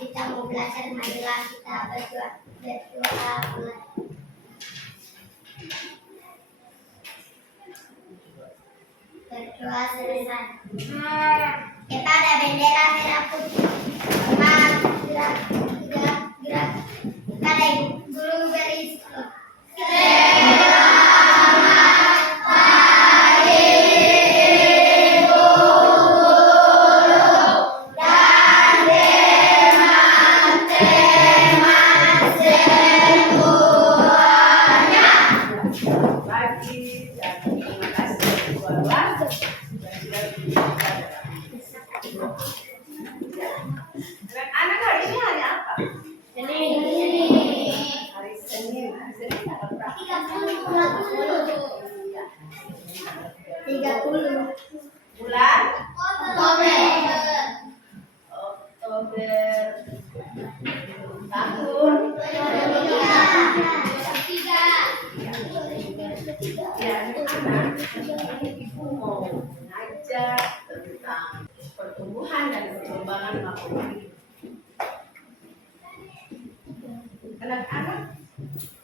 kita mau belajar, marilah kita berdoa mulai. Berdoa selesai. Kepada bendera merah putih, gerak, gerak, gerak, gerak. Kepada guru beri anak hari ini hari apa? Senin. Hari Senin. Hari Senin tanggal berapa? 30. Bulan Oktober. Oktober tahun ya anak ibu mau mengajar tentang pertumbuhan dan perkembangan makhluk hidup. Anak-anak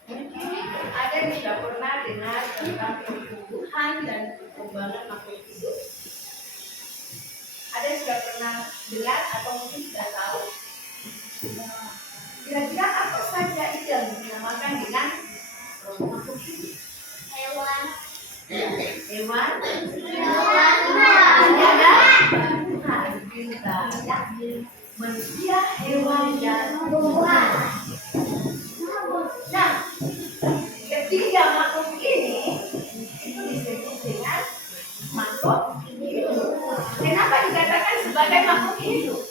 mungkin ada yang sudah pernah dengar tentang pertumbuhan dan perkembangan makhluk hidup. Ada yang sudah pernah dengar atau mungkin sudah tahu. Kira-kira apa saja itu yang dinamakan dengan makhluk hidup? Hewan. Hewan. Manusia, hewan, dan tumbuhan. Nah, ketiga makhluk ini itu disebut dengan makhluk hidup. Kenapa dikatakan sebagai makhluk hidup?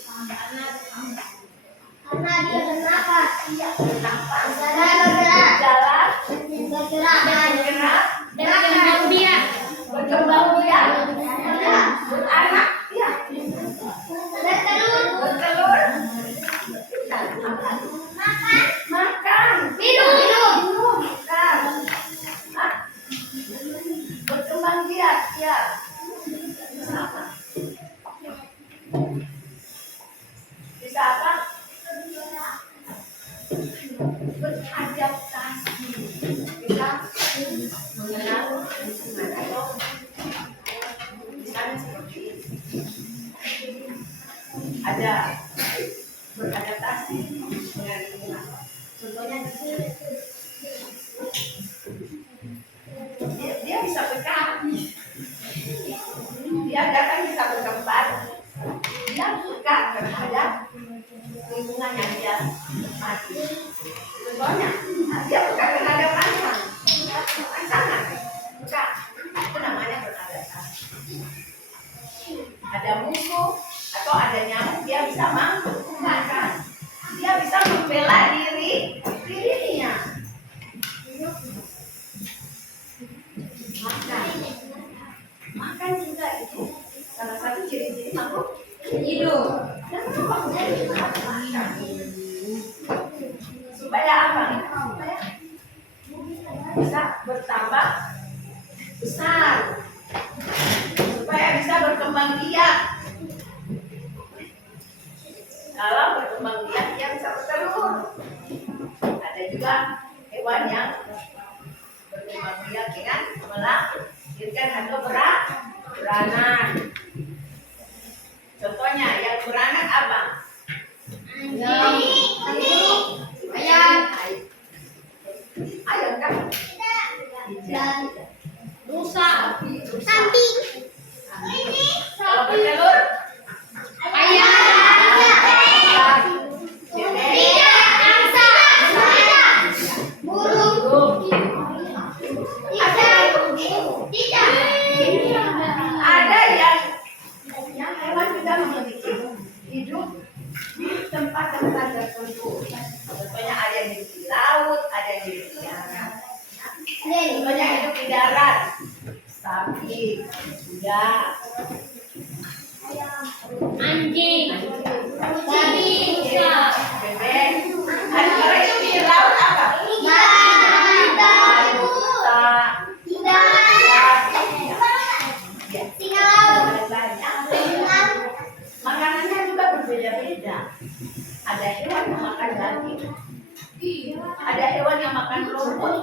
Karena dia bernafas. Iya, bernafas, Bergerak. jalan, Bergerak. bergerak, berkembang biak, beranak, ya, bertelur, makan, minum, nah, berkembang biak, ya, sama. Bisa apa? Beradaptasi, bisa mengenal lingkungan atau misalnya seperti ini. Ada beradaptasi dengan lingkungan. Contohnya di sini. Dia bisa berkaki. Dia kadang bisa berkembang. Dia peka terhadap lingkungan yang dia mati. Contohnya, dia peka terhadap ancaman. Peka, itu namanya beradaptasi. Ada musuh atau ada nyamuk, dia bisa makan. Dia bisa membela dirinya. Makan juga itu salah satu ciri-ciri makhluk hidup. Dan kenapa menjadi makan? Supaya apa? Supaya bisa bertambah besar, supaya bisa berkembang biak. Kalau berkembang biak, dia bisa bertelur. Ada juga hewan yang berkembang biak dengan melahirkan atau beranak. Contohnya yang beranak apa? Ayam kan? Dan Rusa. kambing. Kalau bertelur? Ada yang hewan juga memiliki hidup di tempat-tempat tertentu. Contohnya ada yang hidup di laut, ada yang hidup di darat. Contohnya hidup di darat, sapi, kuda, Anjing. Babi. bebek. Kalau hidup di laut apa? Makanannya juga berbeda-beda. Ada hewan yang makan daging. Ada hewan yang makan rumput.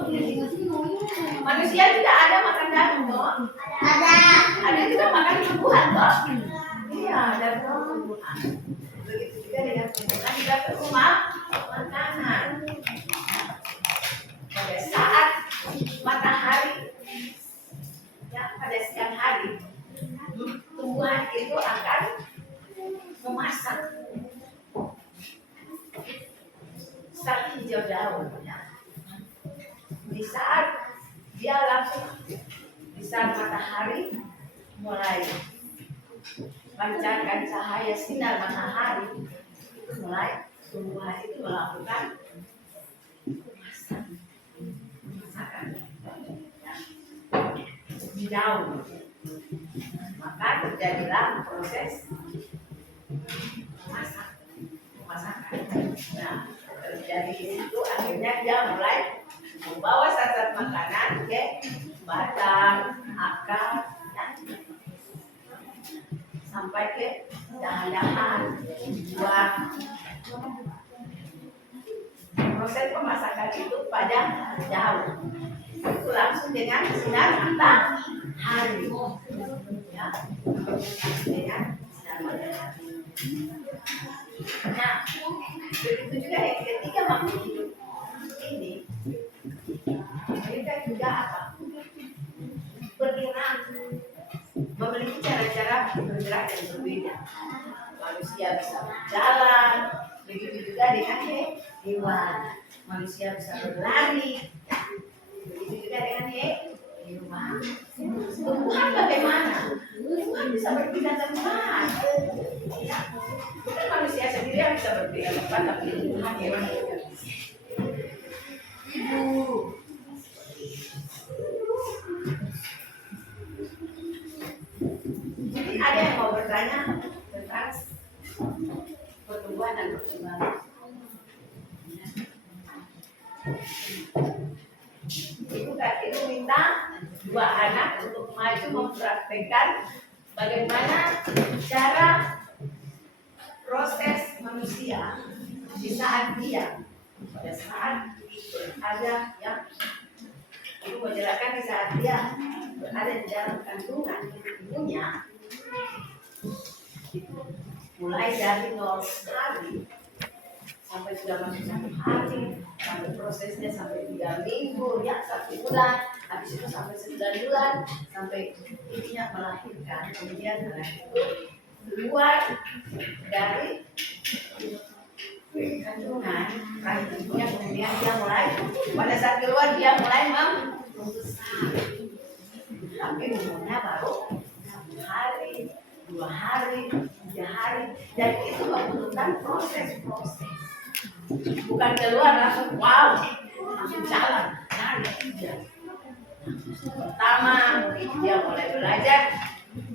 Manusia tidak ada makan daging toh. Ada juga makan tumbuhan toh. Iya, ada tumbuhan. Begitu juga dengan tumbuhan juga ke rumah makanan. Pada saat matahari, ya pada siang hari, tumbuhan itu akan memasak saat hijau daunnya. Di saat dia langsung, di saat matahari mulai pancarkan cahaya sinar matahari, itu mulai tumbuhan itu melakukan masakan di daun. Maka terjadilah proses masakan. Nah, terjadi di situ akhirnya dia mulai membawa zat-zat makanan ke batang, akar, sampai ke dahan-dahan, buah. Proses pemasakan itu pada daun itu langsung dengan sinar matahari. Ya, dengan sinar matahari. Nah, begitu juga yang ketiga makhluk hidup ini, mereka juga apa? Bergerak, memiliki cara-cara bergerak yang berbeda. Manusia bisa berjalan, begitu juga dengan hewan. Manusia bisa berlari, begitu juga dengan hewan. Tumbuhan bagaimana? Tumbuhan bisa berpindah tempat. Ya. Bukan manusia sendiri yang bisa berpindah tempat, tapi tumbuhan hewan juga bisa. Jadi ada yang mau bertanya tentang pertumbuhan dan perkembangan. Ibu minta 2 anak untuk maju mempraktekkan bagaimana cara proses manusia di saat dia pada saat ada yang ibu menjelaskan di saat dia berada di dalam kandungan ibunya, mulai dari 0 hari sampai sudah masuk 1 hari, sampai prosesnya sampai 3 minggu, ya 1 bulan, habis itu sampai 9 bulan, sampai ibunya melahirkan, kemudian anak itu keluar dari kandungan rahim ibunya, kemudian dia mulai pada saat keluar dia mulai membesar, tapi umurnya baru 1 hari, 2 hari, 3 hari, dan itu membutuhkan proses. Bukan keluar langsung wow, langsung jalan, lari tidak. Pertama dia mulai belajar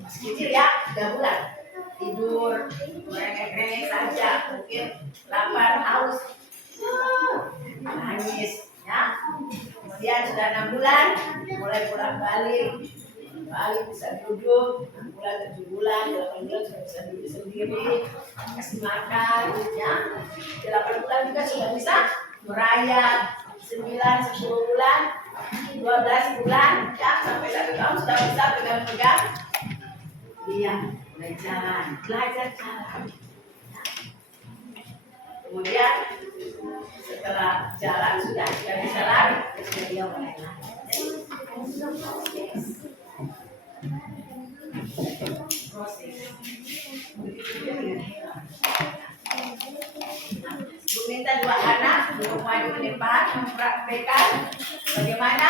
masih kecil ya, 3 bulan tidur, merengek-rengek saja, mungkin lapar, haus, nangis, ya. Kemudian sudah 6 bulan mulai pulang balik bisa duduk, 6 bulan, 7 bulan, 8 bulan sudah bisa duduk sendiri, kasih makan, ya. 8 bulan juga sudah bisa merayap, 9, 10 bulan, 12 bulan, ya, sampai 1 tahun sudah bisa pegang-pegang. Dia mulai jalan, belajar jalan. Kemudian setelah jalan sudah bisa lari, sudah dia mulai lari. Proses. Begitu juga dengan hewan. Bu minta 2 anak untuk maju ke depan mempraktekkan bagaimana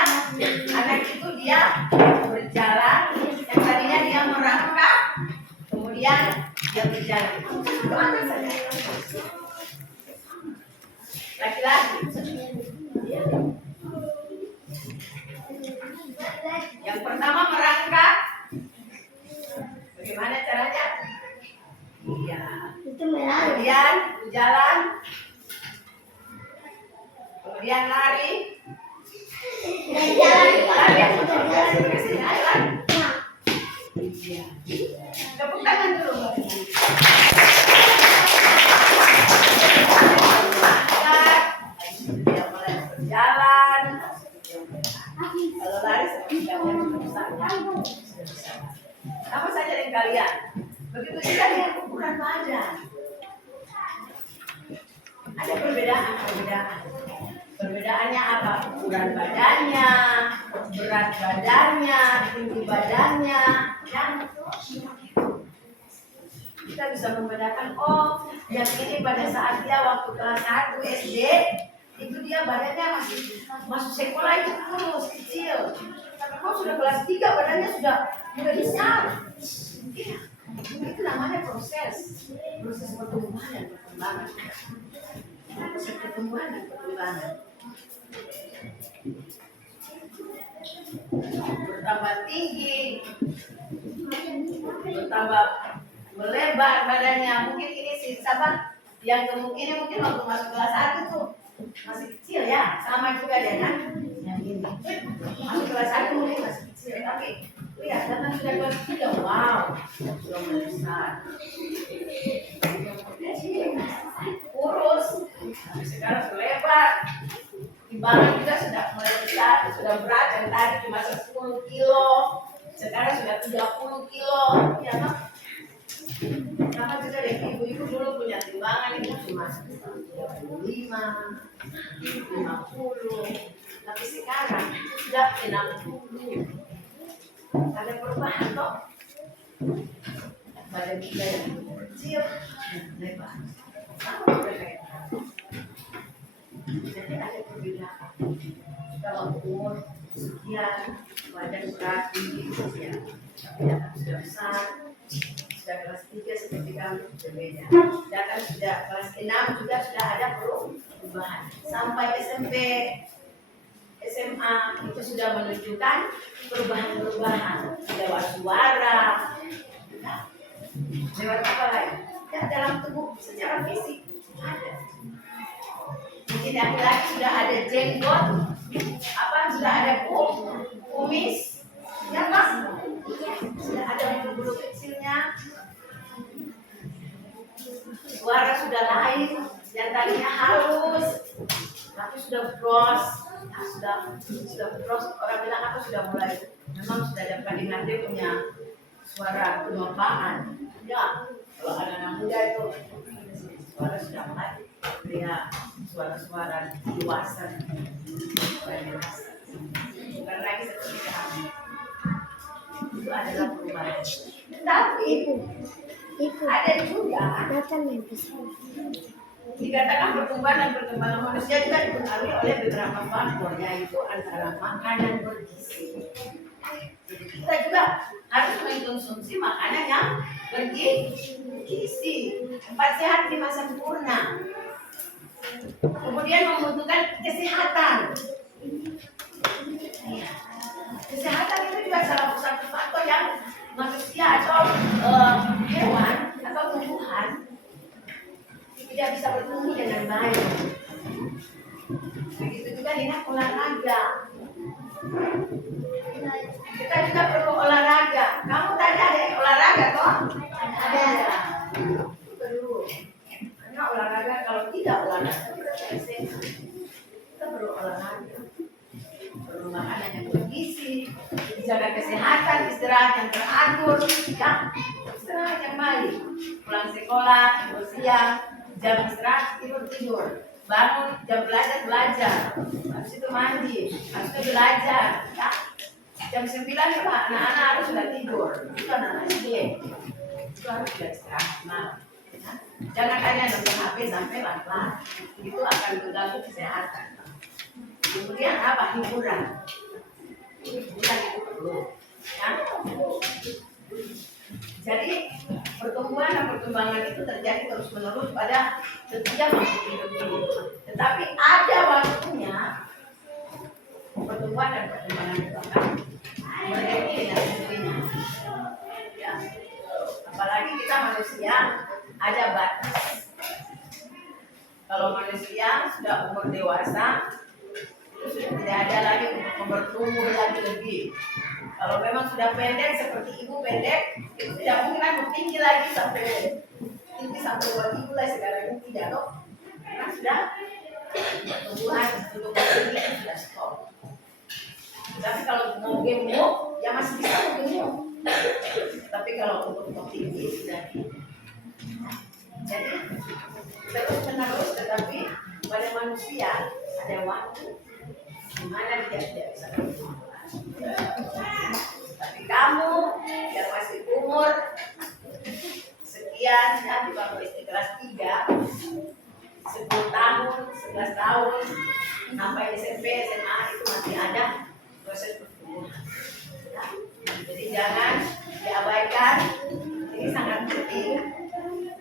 anak itu dia berjalan, yang tadinya dia merangkak, kemudian dia berjalan. Doakan saja. Laki-laki. Yang pertama merangkak. Bagaimana caranya? Iya. Kemudian jalan. Kemudian lari. Jalan. Iya. Tepuk tangan dulu. kalian. Begitu juga dengan ukuran badan. Ada perbedaan. Perbedaannya apa? Ukuran badannya, berat badannya, tinggi badannya, dan kita bisa membedakan, oh yang ini pada saat dia waktu kelas 1 SD itu dia badannya masuk sekolah itu kurus kecil. Tapi kalau sudah kelas 3 badannya sudah besar. Iya. Itu namanya proses pertumbuhan dan perkembangan. Proses pertumbuhan dan perkembangan. Bertambah tinggi, bertambah melebar badannya. Mungkin ini sih siapa yang ini mungkin waktu masuk kelas 1 tuh masih kecil ya, sama juga dengan yang ini. Masuk kelas 1 mungkin masih kecil, tapi lihat datang sudah kelas 3, wow, sudah besar. Kurus, sekarang sudah lebar. Timbangan juga sudah mulai besar, sudah berat. Yang tadi cuma 10 kilo, sekarang sudah 30 kilo. Ya, no? Sama juga dengan ibu-ibu dulu punya timbangan itu cuma 35, 50, tapi sekarang sudah 60. Ada perubahan toh? Badan kita yang kecil, lebar. Sama berbeda. Jadi ada perbedaan. Kalau umur sekian, badan berat tinggi sekian, tapi sudah besar. Sudah kelas 3 seperti kami berbeda. Dan sudah kelas 6 juga sudah ada perubahan. Sampai SMP, SMA itu sudah menunjukkan perubahan-perubahan lewat suara, lewat apa lagi? Ya, dalam tubuh secara fisik ada. Mungkin laki-laki sudah ada jenggot, sudah ada kumis, ya Pak? Sudah ada bulu-bulu kecilnya. Suara sudah lain, yang tadinya halus, tapi sudah bros. Sudah bros. Orang bilang aku sudah mulai, memang sudah dapat dengar dia punya suara penumpaan. Ya, kalau anak-anak muda itu suara sudah mulai, dia suara-suara dewasa, bukan lagi seperti kami. Itu adalah perubahan. Tapi ada juga dikatakan pertumbuhan dan perkembangan manusia juga dipengaruhi oleh beberapa faktor, yaitu antara makanan bergizi. Jadi kita juga harus mengkonsumsi makanan yang bergizi, 4 sehat 5 sempurna. Kemudian membutuhkan kesehatan. Kesehatan itu juga salah satu faktor yang manusia atau hewan atau tumbuhan tidak bisa bertumbuh dengan baik. Begitu juga dengan olahraga. Kita juga perlu olahraga. Kamu tadi ada olahraga toh? Ada. Perlu. Karena olahraga kalau tidak olahraga kita tidak sehat. Kita perlu olahraga. Perlu makanan yang bergizi, jaga kesehatan, istirahat yang teratur, ya. Istirahat yang baik. Pulang sekolah, tidur siang, jam istirahat tidur. Bangun jam belajar. Habis itu mandi, habis itu belajar, ya. Jam 9 ya Pak, anak-anak harus sudah tidur. Itu anak-anak SD. Itu harus sudah istirahat malam. Ya. Jangan hanya nonton HP sampai lambat. Itu akan mengganggu kesehatan. Kemudian apa? Hiburan itu perlu. Ya. Jadi pertumbuhan dan perkembangan itu terjadi terus-menerus pada setiap makhluk hidup ini. Tetapi ada waktunya pertumbuhan dan perkembangan itu akan berhenti dengan sendirinya. Ya. Apalagi kita manusia ada batas. Kalau manusia sudah umur dewasa, itu sudah tidak ada lagi untuk bertumbuh lagi lebih. Kalau memang sudah pendek seperti ibu pendek, itu tidak mungkin tinggi lagi sampai 2 minggu lah sekarang ini tidak loh. Karena sudah pertumbuhan untuk ini sudah stop. Tapi kalau mau gemuk, ya masih bisa gemuk. Tapi kalau untuk tinggi sudah jadi terus menerus, tetapi pada manusia ada waktu di mana dia tidak bisa berbuat. Tapi kamu yang masih umur sekian, ya di bawah kelas 3, 10 tahun, 11 tahun, sampai SMP, SMA itu masih ada proses pertumbuhan. Ya. Jadi jangan diabaikan, ini sangat penting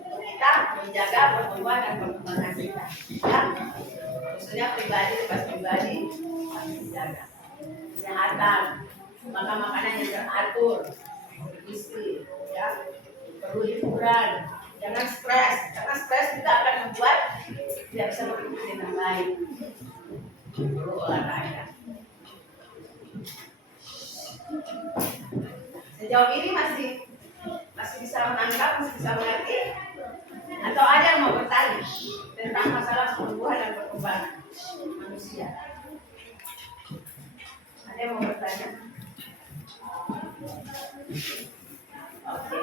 untuk kita menjaga pertumbuhan dan perkembangan kita. Ya. Khususnya pribadi harus dijaga. Kesehatan, makan makanan yang teratur, bergizi, ya, perlu hiburan, jangan stres, karena stres juga akan membuat tidak bisa berpikir dengan baik. Perlu olahraga. Sejauh ini masih bisa menangkap, masih bisa mengerti, atau ada yang mau bertanya tentang masalah pertumbuhan dan perkembangan manusia? Ada yang mau bertanya? Oke.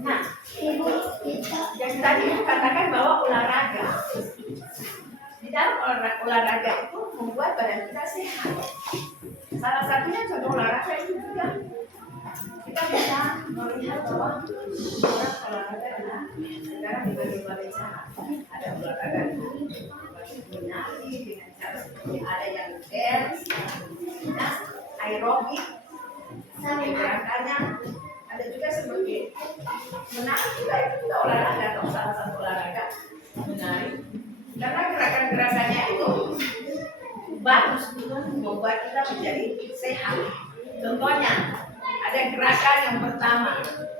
Nah, Ibu kita yang tadi katakan bahwa olahraga, di dalam olahraga itu membuat badan kita sehat. Salah satunya contoh olahraga itu juga kita bisa melihat bahwa orang olahraga adalah sekarang di berbagai cara. Ada olahraga menari dengan cara seperti ada yang dance, nah, aerobik, gerakannya ada juga seperti menari juga, itu juga olahraga atau salah satu olahraga menari. Karena gerakan-gerakannya itu bagus membuat kita menjadi sehat. Contohnya ada gerakan yang pertama,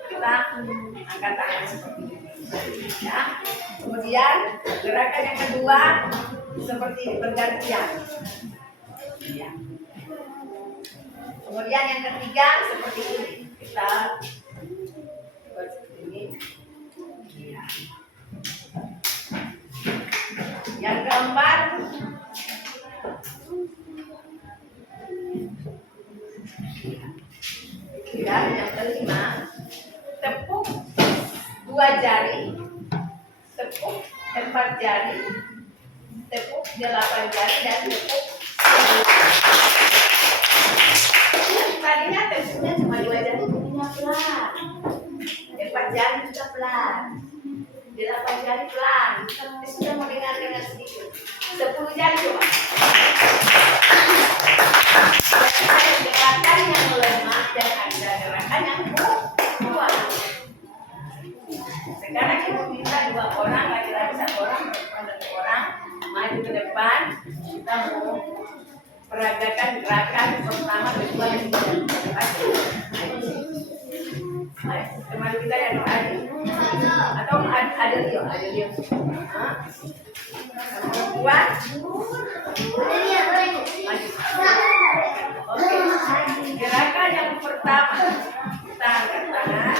kita angkat tangan seperti ini, ya. Kemudian gerakan yang kedua seperti bergantian, ya. Kemudian yang ketiga seperti ini, kita buat seperti ini, ya. Yang keempat dan yang kelima, tepuk 2 jari, tepuk 4 jari, tepuk 8 jari, dan tepuk 10. Tadinya tepuknya cuma 2 jari, tepuknya pelan. 4 jari juga pelan, 8 jari pelan. Kita sudah mendengar sedikit. 10 jari coba. Ada gerakan yang lemah dan ada gerakan yang kuat. Sekarang ibu minta 2 orang, laki-laki 1 orang, perempuan 1 orang, maju ke depan. Kita mau peragakan gerakan pertama, kedua, dan ketiga. Teman kita yang tadi atau ada Rio, perempuan. Oke, gerakan yang pertama kita angkat tangan.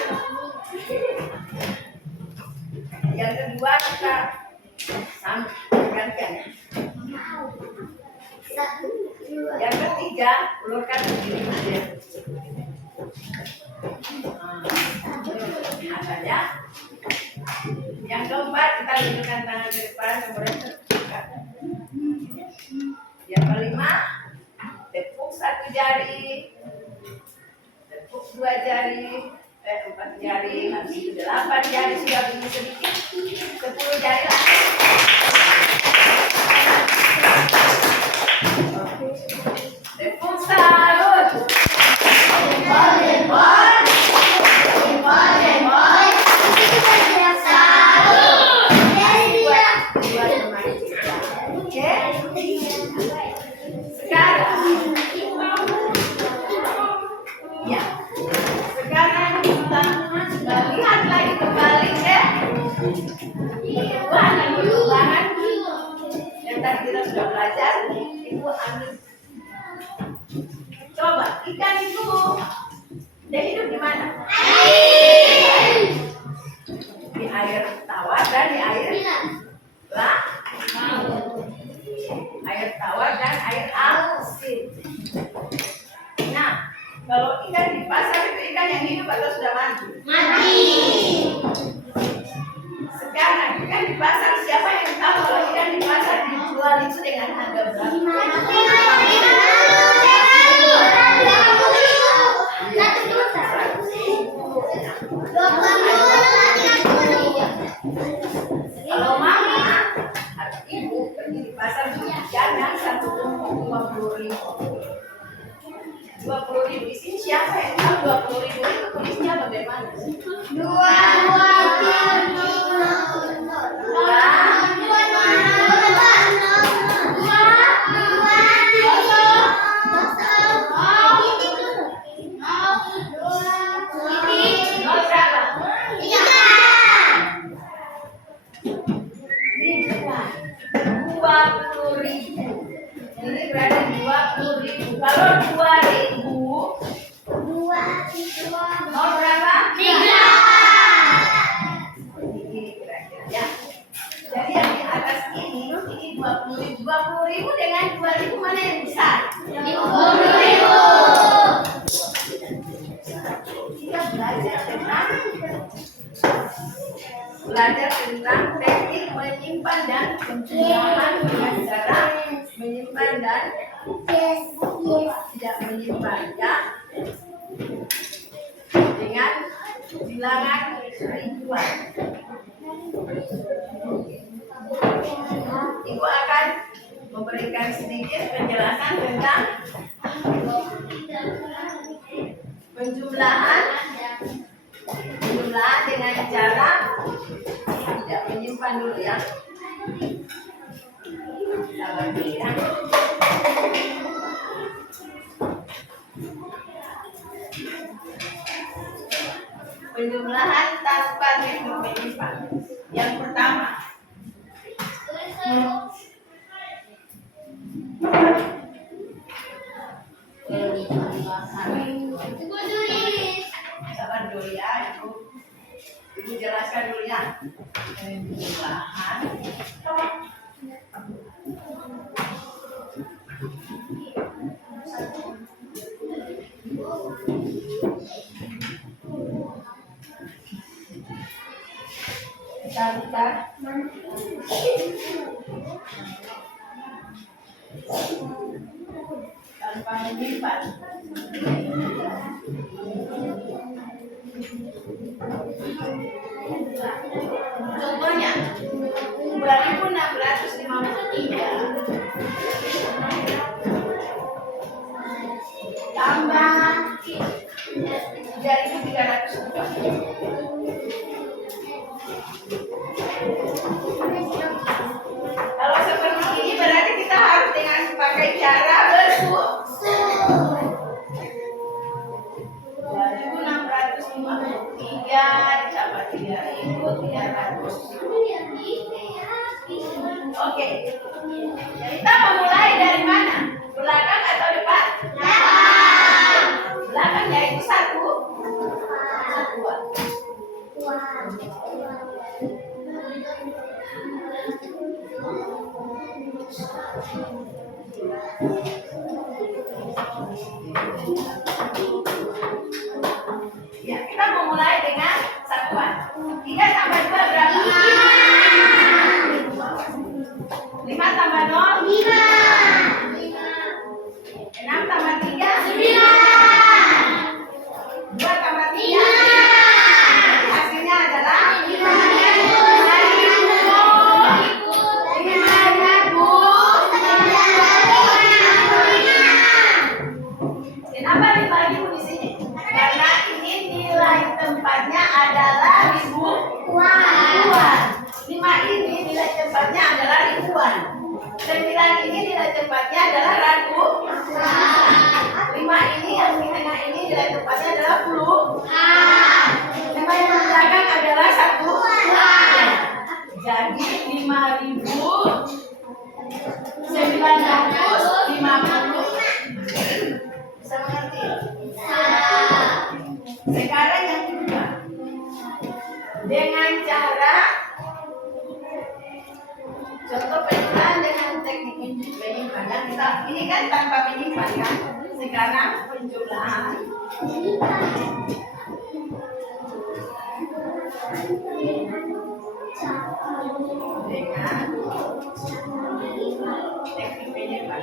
Yang kedua kita gantian. Yang ketiga ulurkan diri aja. Adanya. Yang keempat kita luruskan tangan ke depan, kemudian terbuka. Yang kelima, tepuk 1 jari, tepuk 2 jari, 4 jari, habis itu 8 jari sudah bunyi sedikit, 10 jari lagi. Tepuk salut. Sekarang kita lihat lagi kembali pertumbuhan dan perkembangan yang tadi kita sudah belajar. Ibu ambil, coba ikan itu dia hidup di mana? Di air tawar dan di air air tawar dan air asin. Nah, kalau ikan di pasar itu ikan yang 20.000 di sini siapa yang tahu 20.000 itu tulisnya bagaimana? Dua. Nol berapa? Ini 20.000. Ini berarti 20.000. Kalau 2.000 nol berapa? Ini kira-kira ya. Jadi yang di atas ini 20.000. 20.000 dengan 2.000 mana yang besar? 20.000. Kita belajar tentang teknik menyimpan dan penjumlahan dengan cara menyimpan dan tidak menyimpan ya, dengan bilangan ribuan. Ibu akan memberikan sedikit penjelasan tentang penjumlahan dengan cara tidak menyimpan dulu ya. Sabar dulu ya. Penjumlahan tanpa teknik menyimpan. Yang pertama, sabar dulu ya, Ibu jelaskan dulu ya. Penjumlahan tanpa menyimpan. Contohnya 2.653 tambah 3.300. Kalau seperti ini berarti kita harus dengan pakai cara bersusun. 2.653 ditambah 3.300. Oke. Kita memulai dari mana? Belakang atau depan? Belakang yaitu 1. Ya, kita memulai dengan satuan. 3 tambah 2 berapa? 5 tambah 0? 6 tambah 3? 2 tambah 3? Hasilnya adalah 5.000. Kenapa 5.000 di sini? Karena ini nilai tempatnya adalah ribuan. 5 ini nilai tempatnya adalah ribuan. 9 ini nilai tempatnya adalah ratusan. 5 ini yang di tengah ini nilai tempatnya adalah puluhan. 5 yang di belakang adalah satuan. Jadi 5.950. Bisa mengerti? Sekarang yang kedua, dengan cara contoh penjumlahan dengan teknik menyimpan. Yang kita ini kan tanpa menyimpan kan. Sekarang penjumlahan dengan teknik menyimpan.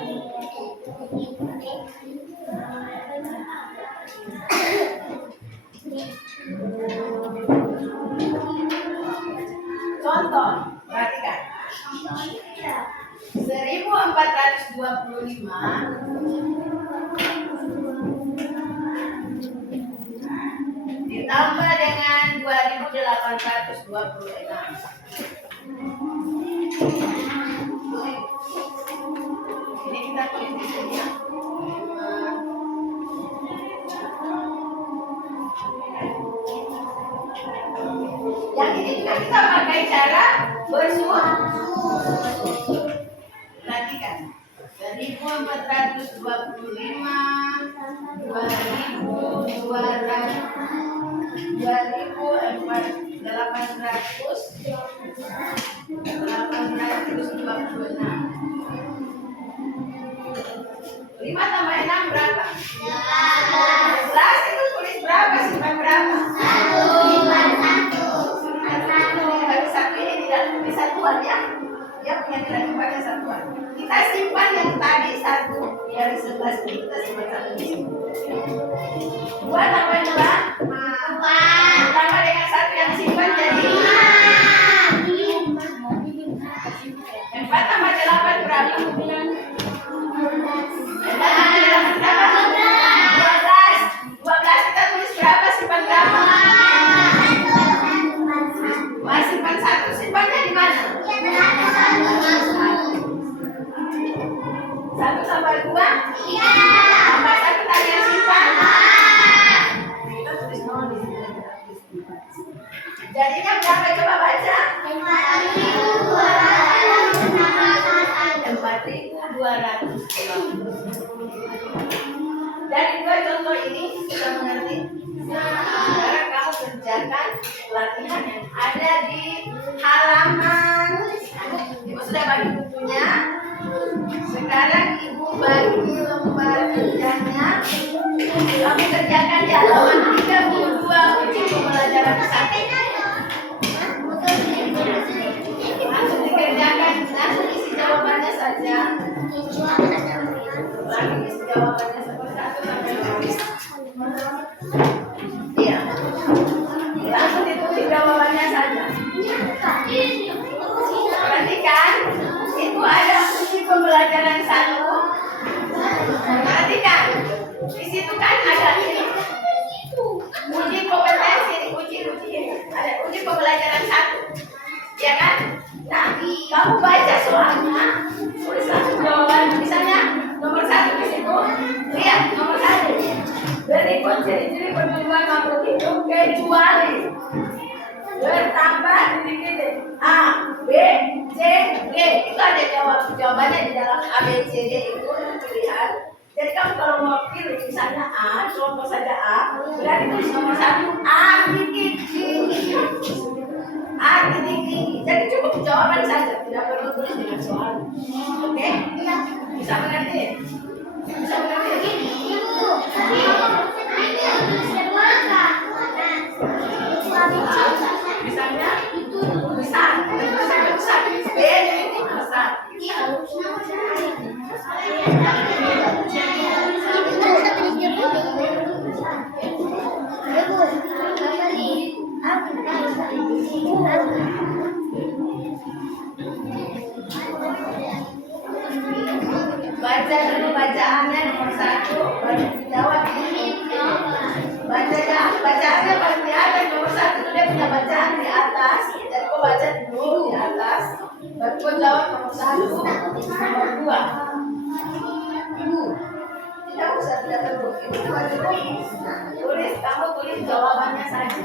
Contoh, perhatikan. 1.425 ditambah dengan 2.826. Ini kita tulis di sini ya. Yang ini juga kita pakai cara bersuah. Perhatikan. 1.425, 2.826. 5 tambah 6 berapa? 11. Itu tulis berapa? Simpan berapa? 1. Bagi satu ini tidak tulis satuan ya. Dia punya nilai pada satuan. Kita simpan yang tadi 1 dari 11 ini kita simpan 1 di sini. 2 tambah 2 tambah dengan 1 yang simpan jadi 4 tambah 8 berapa? 12 kita tulis berapa? Simpan berapa? Simpan 1. Simpannya di mana? 1 tambah 2 tambah 1 tadi yang simpan. Kita tulis 0 di sini. Jadinya berapa? Coba baca. 4.200. Dari 2 contoh ini kita mengerti. Sekarang kamu kerjakan latihan yang ada di halaman. Ibu sudah bagi bukunya. Sekarang ibu bagi lembar kerjanya. Kamu kerjakan di halaman 32 uji pembelajaran 1. Langsung dikerjakan, langsung isi jawabannya saja. Langsung isi jawabannya seperti 1 sampai 5. Iya. Langsung ditulis jawabannya saja. Perhatikan, itu ada uji pembelajaran 1. Perhatikan, di situ kan ada ini. Uji kompetensi, uji ada uji pembelajaran 1. Ya kan? Nah, kamu baca soalnya, tulis langsung jawaban. Misalnya nomor 1 di situ. Lihat nomor 1. Berikut ciri-ciri pertumbuhan makhluk hidup kecuali bertambah titik-titik A, B, C, D. Itu ada jawabannya di dalam A, B, C, D itu pilihan. Jadi kamu kalau mau pilih misalnya A, contoh saja A, berarti tulis nomor 1 A titik tinggi. A titik tinggi. Jadi cukup jawaban saja, tidak perlu tulis dengan soal. Oke? Bisa mengerti? Bisa mengerti? Misalnya itu besar, besar. B ini besar. Baca dulu bacaannya nomor 1, baru dijawab ini. Bacaannya pasti ada nomor 1 dia punya bacaan di atas. Jadi kau baca dulu di atas, baru kau jawab nomor 1, nomor 2. Ibu, tidak usah tidak perlu. Ibu cuma cukup tulis, kamu tulis jawabannya saja.